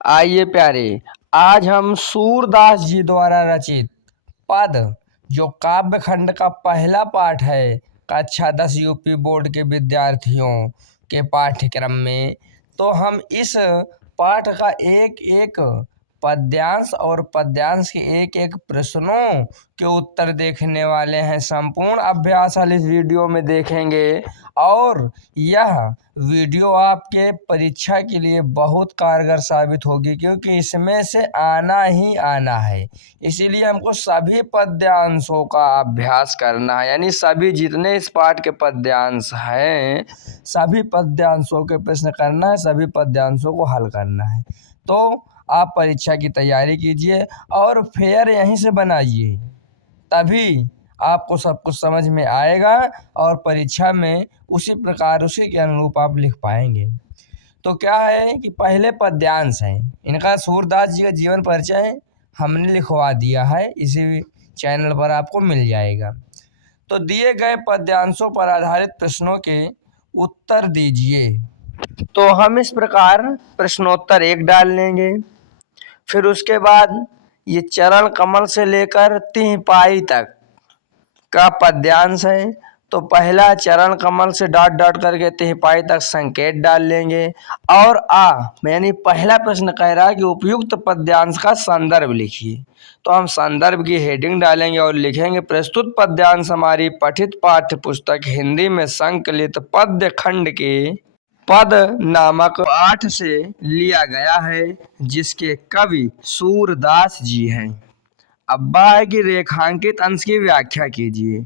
आइए प्यारे, आज हम सूरदास जी द्वारा रचित पद जो काव्य खंड का पहला पाठ है कक्षा 10 यूपी बोर्ड के विद्यार्थियों के पाठ्यक्रम में, तो हम इस पाठ का एक एक पद्यांश और पद्यांश के एक एक प्रश्नों के उत्तर देखने वाले हैं। संपूर्ण अभ्यास वाली इस वीडियो में देखेंगे और यह वीडियो आपके परीक्षा के लिए बहुत कारगर साबित होगी, क्योंकि इसमें से आना ही आना है। इसीलिए हमको सभी पद्यांशों का अभ्यास करना है, यानी सभी जितने इस पाठ के पद्यांश हैं सभी पद्यांशों के प्रश्न करना है, सभी पद्यांशों को हल करना है। तो आप परीक्षा की तैयारी कीजिए और फेयर यहीं से बनाइए, तभी आपको सब कुछ समझ में आएगा और परीक्षा में उसी प्रकार उसी के अनुरूप आप लिख पाएंगे। तो क्या है कि पहले पद्यांश हैं, इनका सूरदास जी का जीवन परिचय हमने लिखवा दिया है, इसी चैनल पर आपको मिल जाएगा। तो दिए गए पद्यांशों पर आधारित प्रश्नों के उत्तर दीजिए। तो हम इस प्रकार प्रश्नोत्तर 1 डाल लेंगे। फिर उसके बाद ये चरण कमल से लेकर तिहपाई तक का पद्यांश है, तो पहला चरण कमल से डॉट डॉट करके तिहपाई तक संकेत डाल लेंगे। और यानी पहला प्रश्न कह रहा है कि उपयुक्त पद्यांश का संदर्भ लिखिए, तो हम संदर्भ की हेडिंग डालेंगे और लिखेंगे प्रस्तुत पद्यांश हमारी पठित पाठ्य पुस्तक हिंदी में संकलित पद्य खंड के पद नामक पाठ से लिया गया है, जिसके कवि सूरदास जी हैं। अब है कि रेखांकित अंश की व्याख्या कीजिए।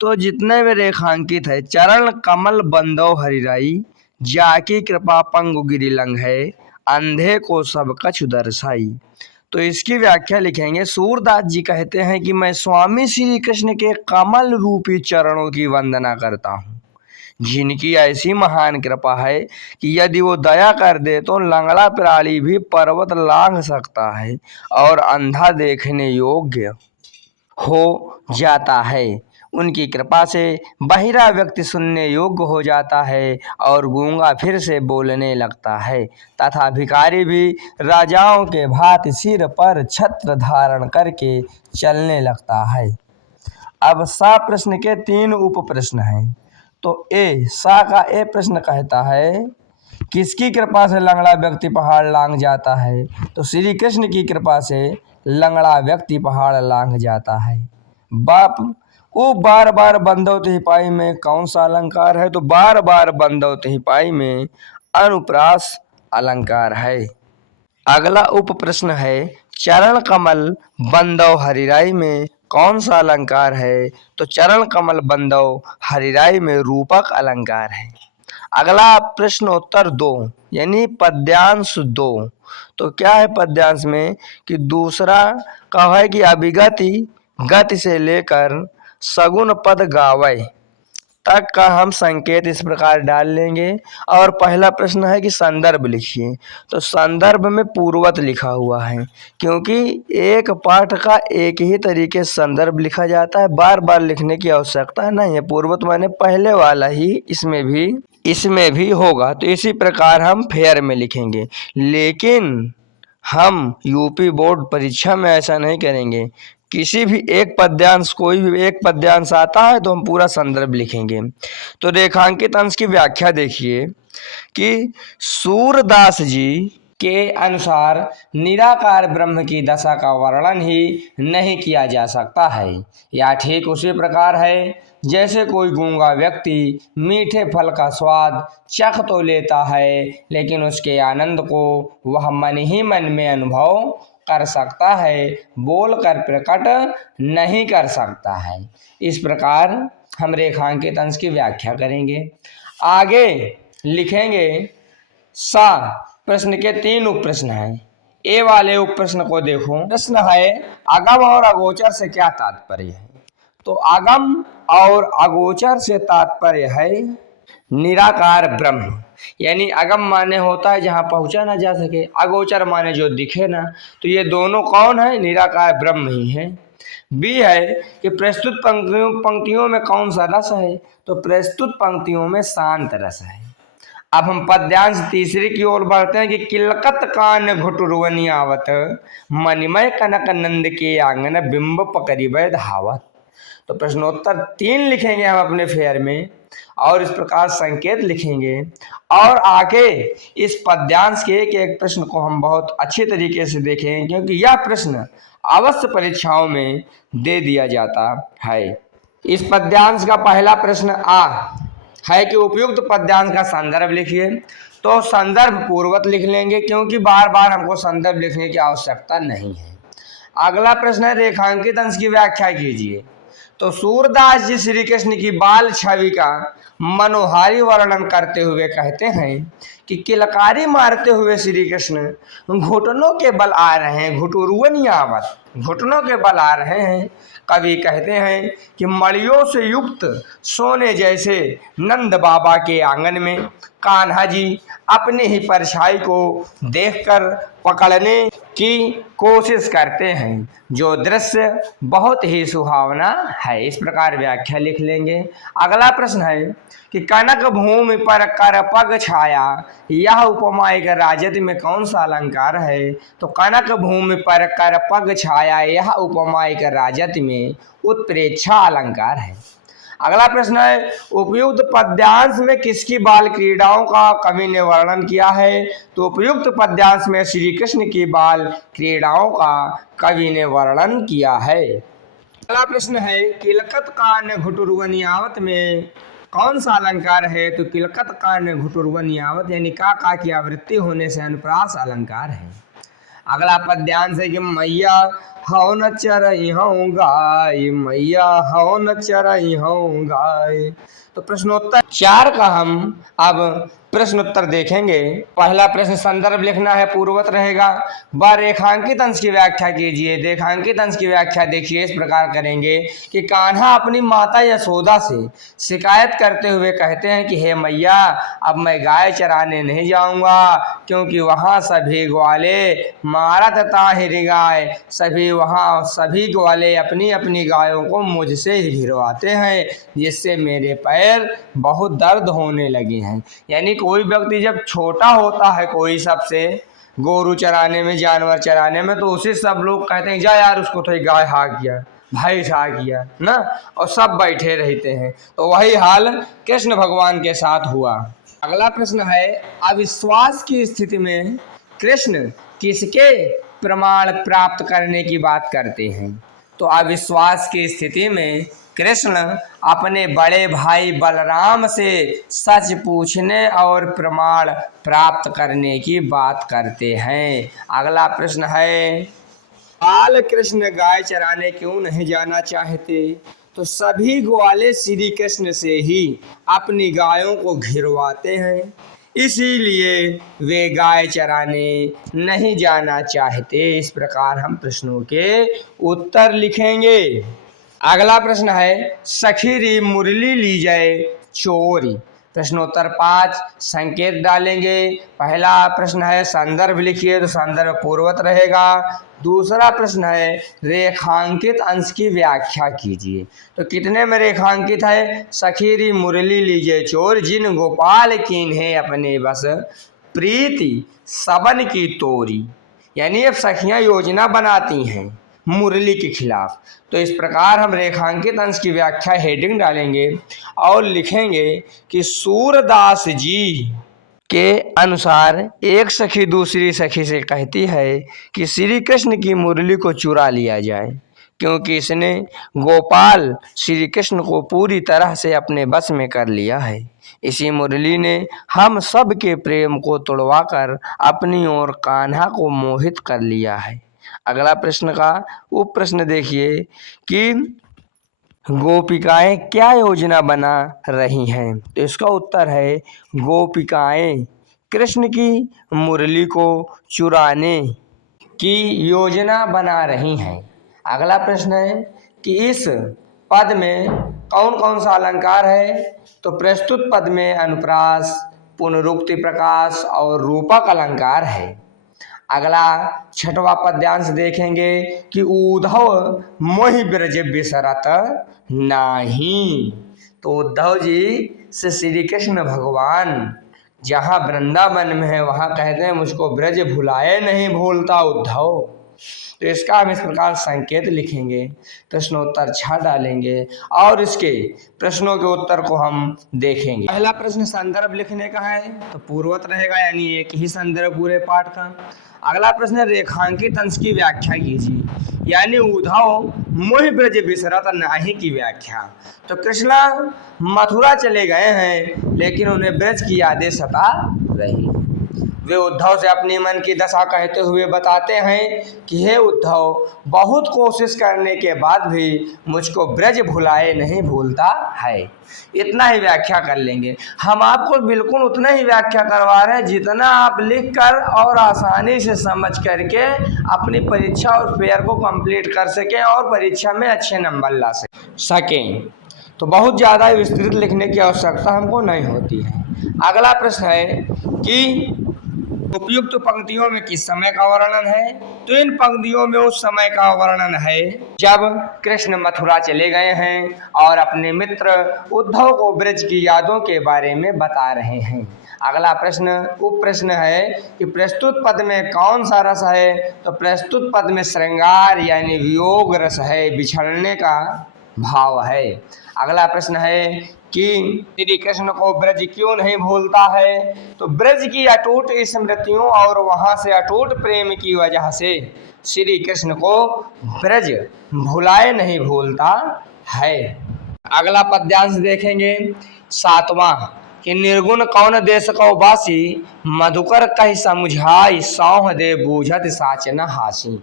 तो जितने भी रेखांकित है, चरण कमल बंदो हरिराई, जाकी कृपा पंगु गिरि लंघ है, अंधे को सब कछु दर्शाई। तो इसकी व्याख्या लिखेंगे। सूरदास जी कहते हैं कि मैं स्वामी श्री कृष्ण के कमल रूपी चरणों की वंदना करता हूँ, जिनकी ऐसी महान कृपा है कि यदि वो दया कर दे तो लंगड़ा प्राणी भी पर्वत लांघ सकता है और अंधा देखने योग्य हो जाता है। उनकी कृपा से बहिरा व्यक्ति सुनने योग्य हो जाता है और गूंगा फिर से बोलने लगता है, तथा भिखारी भी राजाओं के भांति सिर पर छत्र धारण करके चलने लगता है। अब सा प्रश्न के 3 उप प्रश्न हैं। तो सा का प्रश्न कहता है किसकी कृपा से लंगड़ा व्यक्ति पहाड़ लांघ जाता है, तो श्री कृष्ण की कृपा से लंगड़ा व्यक्ति पहाड़ लांघ जाता है। बाप वो बार बार बंदो तिहपाई में कौन सा अलंकार है, तो बार बार बंदो तिहपाई में अनुप्रास अलंकार है। अगला उप प्रश्न है चरण कमल बंदो हरिराई में कौन सा अलंकार है, तो चरण कमल बंदो हरिराई में रूपक अलंकार है। अगला प्रश्न उत्तर 2 यानी पद्यांश 2। तो क्या है पद्यांश में कि दूसरा का है कि अभिगति गति से लेकर सगुन पद गावै तक का हम संकेत इस प्रकार डाल लेंगे। और पहला प्रश्न है कि संदर्भ लिखिए, तो संदर्भ में पूर्वत लिखा हुआ है, क्योंकि एक पाठ का एक ही तरीके से संदर्भ लिखा जाता है, बार बार लिखने की आवश्यकता नहीं है। पूर्वत माने पहले वाला ही इसमें भी होगा, तो इसी प्रकार हम फेयर में लिखेंगे। लेकिन हम यूपी बोर्ड परीक्षा में ऐसा नहीं करेंगे। किसी भी एक पद्यांश, कोई भी एक पद्यांश आता है तो हम पूरा संदर्भ लिखेंगे। तो रेखांकित अंश की व्याख्या देखिए कि सूरदास जी के अनुसार निराकार ब्रह्म की दशा का वर्णन ही नहीं किया जा सकता है। या ठीक उसी प्रकार है जैसे कोई गूंगा व्यक्ति मीठे फल का स्वाद चख तो लेता है, लेकिन उसके आनंद को वह मन ही मन में अनुभव कर सकता है, बोल कर प्रकट नहीं कर सकता है। इस प्रकार हम रेखांकित अंश की व्याख्या करेंगे। आगे लिखेंगे सा प्रश्न के 3 उप प्रश्न हैं। ए वाले उप प्रश्न को देखो। प्रश्न है अगम और अगोचर से क्या तात्पर्य है, तो आगम और अगोचर से तात्पर्य है निराकार ब्रह्म। यानी अगम माने होता है जहाँ पहुँचा ना जा सके, अगोचर माने जो दिखे ना, तो ये दोनों कौन है, निराकार ब्रह्म ही है। बी है कि प्रस्तुत पंक्तियों में कौन सा रस है, तो प्रस्तुत पंक्तियों में शांत रस है। अब हम पद्यांश तीसरे की ओर बढ़ते हैं कि किलकत कान घुटुरवनी आवत, मणिमय कनक नंद के आंगन बिंब पकड़िब धावत। तो प्रश्नोत्तर 3 लिखेंगे हम अपने फेयर में और इस प्रकार संकेत लिखेंगे और आगे इस पद्यांश के एक एक प्रश्न को हम बहुत अच्छे तरीके से देखेंगे, क्योंकि यह प्रश्न अवश्य परीक्षाओं में दे दिया जाता है। इस पद्यांश का पहला प्रश्न आ है कि उपयुक्त पद्यांश का संदर्भ लिखिए। तो संदर्भ पूर्वत लिख लेंगे, क्योंकि बार बार हमको संदर्भ लिखने की आवश्यकता नहीं है। अगला प्रश्न है रेखांकित अंश की व्याख्या कीजिए। तो सूरदास जी श्री कृष्ण की बाल छवि का मनोहारी वर्णन करते हुए कहते हैं कि किलकारी मारते हुए श्री कृष्ण घुटनों के बल आ रहे हैं, घुटुरुवन आवत, घुटनों के बल आ रहे हैं। कवि कहते हैं कि मड़ियों से युक्त सोने जैसे नंद बाबा के आंगन में कान्हा जी अपने ही परछाई को देखकर पकड़ने की कोशिश करते हैं, जो दृश्य बहुत ही सुहावना है। इस प्रकार व्याख्या लिख लेंगे। अगला प्रश्न है कि कनक भूमि पर कर पग छाया, यह उपमा एक राजत में कौन सा अलंकार है? तो कनक भूमि पर कर पग छाया, यह उपमा एक राजत में उत्प्रेक्षा अलंकार है। अगला प्रश्न है उपयुक्त पद्यांश में किसकी बाल क्रीड़ाओं का कवि ने वर्णन किया है? तो उपयुक्त पद्यांश में श्री कृष्ण की बाल क्रीड़ाओं का कवि ने वर्णन किया है। अगला प्रश्न है किलकत कान घुटुरवनी आवत में कौन सा अलंकार है? तो किलकत कान घुटुरवनी आवत यानी का की आवृत्ति होने से अनुप्रास अलंकार है। अगला पद्यांश है कि मैया हौ न चरई हूँ गाय, मैया हौ न चरई हूँ गाय। तो प्रश्नोत्तर 4 का हम अब प्रश्नोत्तर देखेंगे। पहला प्रश्न संदर्भ लिखना है, पूर्वत रहेगा। व रेखांकित अंश की व्याख्या कीजिए। रेखांकित अंश की व्याख्या देखिए, इस प्रकार करेंगे कि कान्हा अपनी माता यशोदा से शिकायत करते हुए कहते हैं कि हे मैया, अब मैं गाय चराने नहीं जाऊंगा, क्योंकि वहाँ सभी ग्वाले मारत ताहिर गाय, सभी ग्वाले अपनी अपनी गायों को मुझसे ही भिड़वाते हैं, जिससे मेरे पैर बहुत दर्द होने लगे हैं। यानी कोई व्यक्ति जब छोटा होता है कोई सबसे गोरू चराने में, जानवर चराने में, तो उसे सब लोग कहते हैं जा यार उसको तो गाय हाँ किया, भैंस हाँ किया ना, और सब बैठे रहते हैं। तो वही हाल कृष्ण भगवान के साथ हुआ। अगला प्रश्न है अविश्वास की स्थिति में कृष्ण किसके प्रमाण प्राप्त करने की बात करते हैं? तो अविश्वास की स्थिति में कृष्ण अपने बड़े भाई बलराम से सच पूछने और प्रमाण प्राप्त करने की बात करते हैं। अगला प्रश्न है बाल कृष्ण गाय चराने क्यों नहीं जाना चाहते? तो सभी ग्वाले श्री कृष्ण से ही अपनी गायों को घिरवाते हैं, इसीलिए वे गाय चराने नहीं जाना चाहते। इस प्रकार हम प्रश्नों के उत्तर लिखेंगे। अगला प्रश्न है सखी री मुरली ली जाए चोरी। प्रश्नोत्तर 5 संकेत डालेंगे। पहला प्रश्न है संदर्भ लिखिए, तो संदर्भ पूर्वत रहेगा। दूसरा प्रश्न है रेखांकित अंश की व्याख्या कीजिए। तो कितने में रेखांकित है? सखीरी मुरली लीजिए चोर, जिन गोपाल कीन्हे अपने बस, प्रीति सबन की तोरी। यानी अब सखियां योजना बनाती हैं मुरली के खिलाफ। तो इस प्रकार हम रेखांकित अंश की व्याख्या हेडिंग डालेंगे और लिखेंगे कि सूरदास जी के अनुसार एक सखी दूसरी सखी से कहती है कि श्री कृष्ण की मुरली को चुरा लिया जाए, क्योंकि इसने गोपाल श्री कृष्ण को पूरी तरह से अपने बस में कर लिया है। इसी मुरली ने हम सब के प्रेम को तोड़वाकर अपनी ओर कान्हा को मोहित कर लिया है। अगला प्रश्न का उप प्रश्न देखिए कि गोपिकाएं क्या योजना बना रही हैं? तो इसका उत्तर है गोपिकाएं कृष्ण की मुरली को चुराने की योजना बना रही हैं। अगला प्रश्न है कि इस पद में कौन कौन सा अलंकार है? तो प्रस्तुत पद में अनुप्रास, पुनरुक्ति प्रकाश और रूपक अलंकार है। अगला 6वां पद्यांश देखेंगे कि उद्धव मोहि ब्रज बिसरत नाही। तो उद्धव जी से श्री कृष्ण भगवान जहाँ वृंदावन में है वहाँ कहते हैं मुझको ब्रज भुलाए नहीं भूलता उद्धव। तो इसका हम इस प्रकार संकेत लिखेंगे, प्रश्नोत्तर छा डालेंगे और इसके प्रश्नों के उत्तर को हम देखेंगे। पहला प्रश्न संदर्भ लिखने का है तो पूर्वत रहेगा, यानी एक ही संदर्भ पूरे पाठ का। अगला प्रश्न रेखांकित अंश की व्याख्या कीजिए, यानी उद्धव मोहि ब्रज बिसरत नाही की व्याख्या। तो कृष्णा मथुरा चले गए हैं लेकिन उन्हें ब्रज की यादें सता रही। वे उद्धव से अपनी मन की दशा कहते हुए बताते हैं कि हे उद्धव, बहुत कोशिश करने के बाद भी मुझको ब्रज भुलाए नहीं भूलता है। इतना ही व्याख्या कर लेंगे। हम आपको बिल्कुल उतना ही व्याख्या करवा रहे हैं जितना आप लिख कर और आसानी से समझ करके अपनी परीक्षा और फेयर को कंप्लीट कर सकें और परीक्षा में अच्छे नंबर ला सकें। तो बहुत ज़्यादा विस्तृत लिखने की आवश्यकता हमको नहीं होती है। अगला प्रश्न है कि उपयुक्त पंक्तियों में किस समय का वर्णन है। तो इन पंक्तियों में उस समय का वर्णन है जब कृष्ण मथुरा चले गए हैं और अपने मित्र उद्धव को ब्रज की यादों के बारे में बता रहे हैं। अगला प्रश्न उप प्रश्न है कि प्रस्तुत पद में कौन सा रस है। तो प्रस्तुत पद में श्रृंगार यानी वियोग रस है, बिछड़ने का भाव है। अगला प्रश्न है कि श्री कृष्ण को ब्रज क्यों नहीं भूलता है। तो ब्रज की अटूट स्मृतियों और वहां से अटूट प्रेम की वजह से श्री कृष्ण को ब्रज भुलाए नहीं भूलता है। अगला पद्यांश देखेंगे 7वां कि निर्गुण कौन देश को बासी, मधुकर कहि समुझाई, सौह दे बूझत साच न हासी।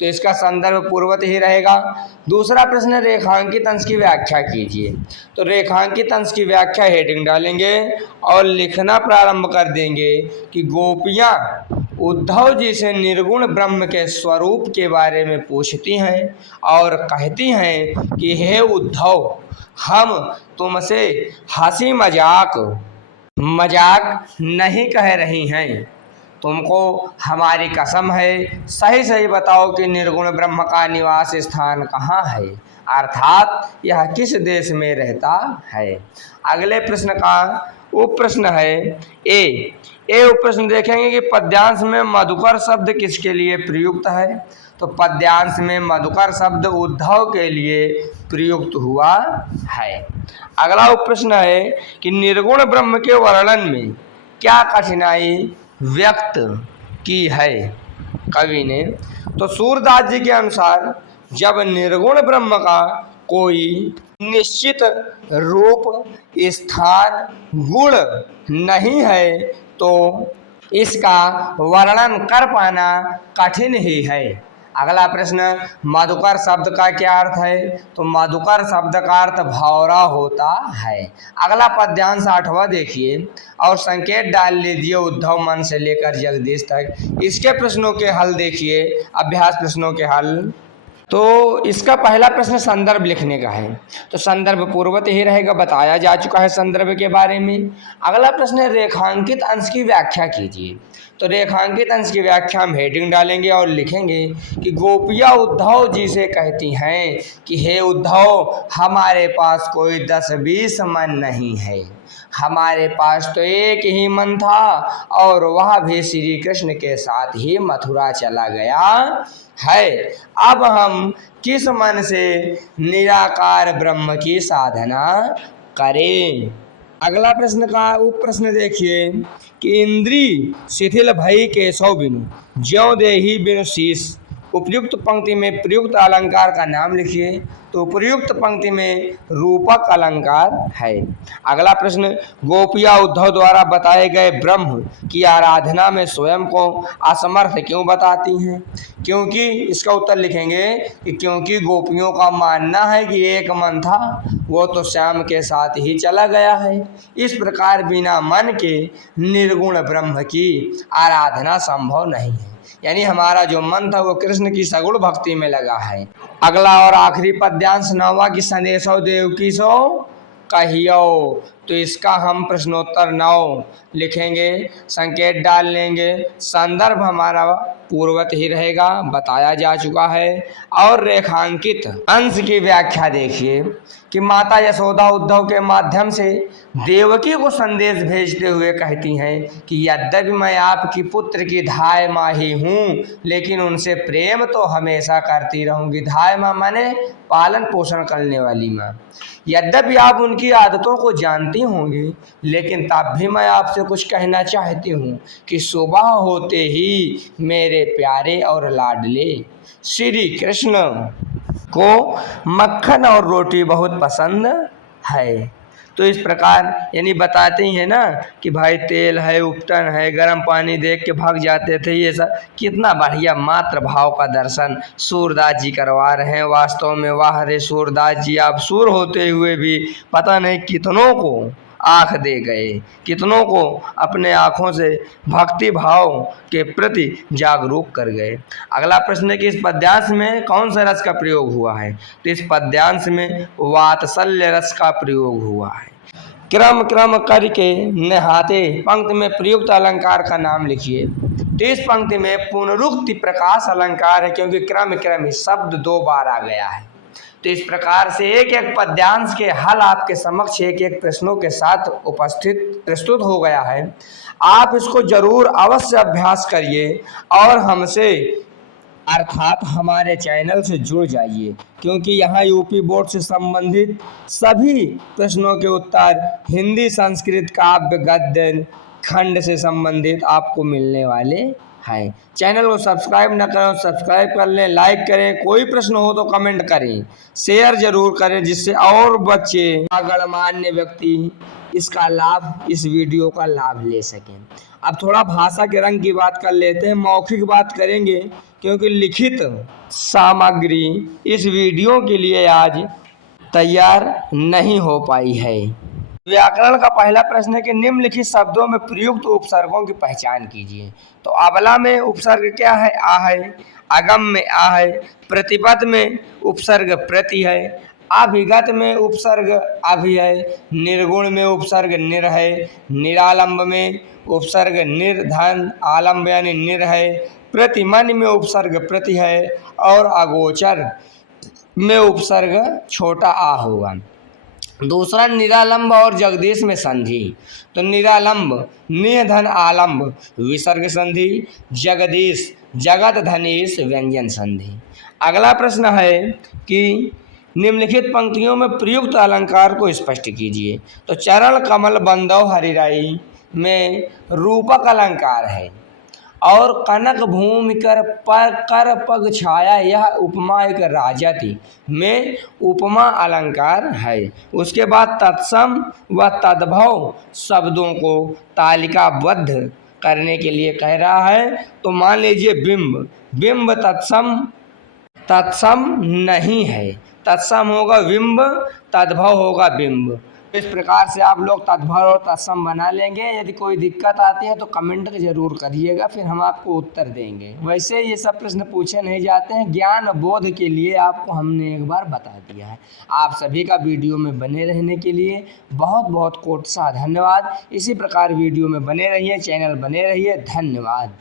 तो इसका संदर्भ पूर्वत ही रहेगा। दूसरा प्रश्न रेखांकित अंश की व्याख्या कीजिए। तो रेखांकित अंश की व्याख्या हेडिंग डालेंगे और लिखना प्रारंभ कर देंगे कि गोपियाँ उद्धव जी से निर्गुण ब्रह्म के स्वरूप के बारे में पूछती हैं और कहती हैं कि हे उद्धव, हम तुमसे हंसी मजाक नहीं कह रही हैं, तुमको हमारी कसम है, सही सही बताओ कि निर्गुण ब्रह्म का निवास स्थान कहाँ है, अर्थात यह किस देश में रहता है। अगले प्रश्न का उप प्रश्न है ए उप प्रश्न देखेंगे कि पद्यांश में मधुकर शब्द किसके लिए प्रयुक्त है। तो पद्यांश में मधुकर शब्द उद्धव के लिए प्रयुक्त हुआ है। अगला उप प्रश्न है कि निर्गुण ब्रह्म के वर्णन में क्या कठिनाई व्यक्त की है कवि ने। तो सूरदास जी के अनुसार जब निर्गुण ब्रह्म का कोई निश्चित रूप, स्थान, गुण नहीं है तो इसका वर्णन कर पाना कठिन ही है। अगला प्रश्न मधुकर शब्द का क्या अर्थ है। तो मधुकर शब्द का अर्थ भौरा होता है। अगला पद्यांश 8वां देखिए और संकेत डाल लीजिए उद्धव मन से लेकर जगदीश तक। इसके प्रश्नों के हल देखिए, अभ्यास प्रश्नों के हल। तो इसका पहला प्रश्न संदर्भ लिखने का है। तो संदर्भ पूर्वत ही रहेगा, बताया जा चुका है संदर्भ के बारे में। अगला प्रश्न है रेखांकित अंश की व्याख्या कीजिए। तो रेखांकित अंश की व्याख्या हम हेडिंग डालेंगे और लिखेंगे कि गोपियाँ उद्धव जी से कहती हैं कि हे उद्धव, हमारे पास कोई 10-20 मन नहीं है, हमारे पास तो एक ही मन था और वह भी श्री कृष्ण के साथ ही मथुरा चला गया है। अब हम किस मन से निराकार ब्रह्म की साधना करें। अगला प्रश्न का उप प्रश्न देखिए कि इंद्री शिथिल भई केशव बिनु, ज्यों देहि बिनु शीस। उपयुक्त पंक्ति में प्रयुक्त अलंकार का नाम लिखिए। तो उपयुक्त पंक्ति में रूपक अलंकार है। अगला प्रश्न गोपिया उद्धव द्वारा बताए गए ब्रह्म की आराधना में स्वयं को असमर्थ क्यों बताती हैं। क्योंकि इसका उत्तर लिखेंगे कि क्योंकि गोपियों का मानना है कि एक मन था, वो तो श्याम के साथ ही चला गया है। इस प्रकार बिना मन के निर्गुण ब्रह्म की आराधना संभव नहीं है। यानी हमारा जो मन था वो कृष्ण की सगुण भक्ति में लगा है। अगला और आखिरी पद्यांश 9वां कि संदेशो देव की सो कहियो। तो तो इसका हम प्रश्नोत्तर 9 लिखेंगे, संकेत डाल लेंगे। संदर्भ हमारा पूर्ववत ही रहेगा, बताया जा चुका है। और रेखांकित अंश की व्याख्या देखिए कि माता यशोदा उद्धव के माध्यम से देवकी को संदेश भेजते हुए कहती हैं कि यद्यपि मैं आपकी पुत्र की धाय माँ ही हूँ, लेकिन उनसे प्रेम तो हमेशा करती रहूंगी। धाय माँ माने पालन पोषण करने वाली माँ। यद्यपि आप उनकी आदतों को जानती होंगी, लेकिन तब भी मैं आपसे कुछ कहना चाहती हूँ कि सुबह होते ही मेरे प्यारे और लाडले श्री कृष्ण को मक्खन और रोटी बहुत पसंद है। तो इस प्रकार यानी बताते ही है ना कि भाई तेल है, उपटन है, गर्म पानी देख के भाग जाते थे। ये सब कितना बढ़िया मातृ भाव का दर्शन सूरदास जी करवा रहे हैं। वास्तव में वाह रे सूरदास जी, आप सूर होते हुए भी पता नहीं कितनों को आँख दे गए, कितनों को अपने आँखों से भक्ति भाव के प्रति जागरूक कर गए। अगला प्रश्न है कि इस पद्यांश में कौन सा रस का प्रयोग हुआ है। तो इस पद्यांश में वात्सल्य रस का प्रयोग हुआ है। क्रम क्रम करके नहाते पंक्ति में प्रयुक्त अलंकार का नाम लिखिए। तो इस पंक्ति में पुनरुक्ति प्रकाश अलंकार है, क्योंकि क्रम क्रम शब्द 2 बार आ गया है। तो इस प्रकार से एक एक पद्यांश के हल आपके समक्ष एक एक प्रश्नों के साथ प्रस्तुत हो गया है। आप इसको जरूर अवश्य अभ्यास करिए और हमसे अर्थात हमारे चैनल से जुड़ जाइए, क्योंकि यहाँ यूपी बोर्ड से संबंधित सभी प्रश्नों के उत्तर हिंदी, संस्कृत, काव्य, गद्य, खंड से संबंधित आपको मिलने वाले हैं। चैनल को सब्सक्राइब न करें, सब्सक्राइब कर लें, लाइक करें, कोई प्रश्न हो तो कमेंट करें, शेयर जरूर करें, जिससे और बच्चे गणमान्य व्यक्ति इसका लाभ, इस वीडियो का लाभ ले सकें। अब थोड़ा भाषा के रंग की बात कर लेते हैं। मौखिक बात करेंगे क्योंकि लिखित सामग्री इस वीडियो के लिए आज तैयार नहीं हो पाई है। व्याकरण का पहला प्रश्न है कि निम्नलिखित शब्दों में प्रयुक्त उपसर्गों की पहचान कीजिए। तो अबला में उपसर्ग क्या है? आ है। अगम में आ है। प्रतिपद में उपसर्ग प्रति है। अभिगत में उपसर्ग अभि है। निर्गुण में उपसर्ग निर है। निरालंब में उपसर्ग निर्धन आलंब यानी निर है। प्रतिमन में उपसर्ग प्रति है और अगोचर में उपसर्ग छोटा आ होगा। दूसरा निरालंब और जगदीश में संधि। तो निरालंब निधन आलंब विसर्ग संधि, जगदीश जगत धनीश व्यंजन संधि। अगला प्रश्न है कि निम्नलिखित पंक्तियों में प्रयुक्त अलंकार को स्पष्ट कीजिए। तो चरण कमल बंदौ हरिराई में रूपक अलंकार है और कनक भूमि कर पग छाया यह उपमा एक राजति में उपमा अलंकार है। उसके बाद तत्सम व तद्भव शब्दों को तालिकाबद्ध करने के लिए कह रहा है। तो मान लीजिए बिंब, बिंब तत्सम नहीं है, तत्सम होगा बिंब, तद्भव होगा बिंब। इस प्रकार से आप लोग तद्भव और तत्सम बना लेंगे। यदि कोई दिक्कत आती है तो कमेंट जरूर करिएगा, फिर हम आपको उत्तर देंगे। वैसे ये सब प्रश्न पूछे नहीं जाते हैं, ज्ञान बोध के लिए आपको हमने एक बार बता दिया है। आप सभी का वीडियो में बने रहने के लिए बहुत बहुत कोटि सा धन्यवाद। इसी प्रकार वीडियो में बने रहिए, चैनल बने रहिए। धन्यवाद।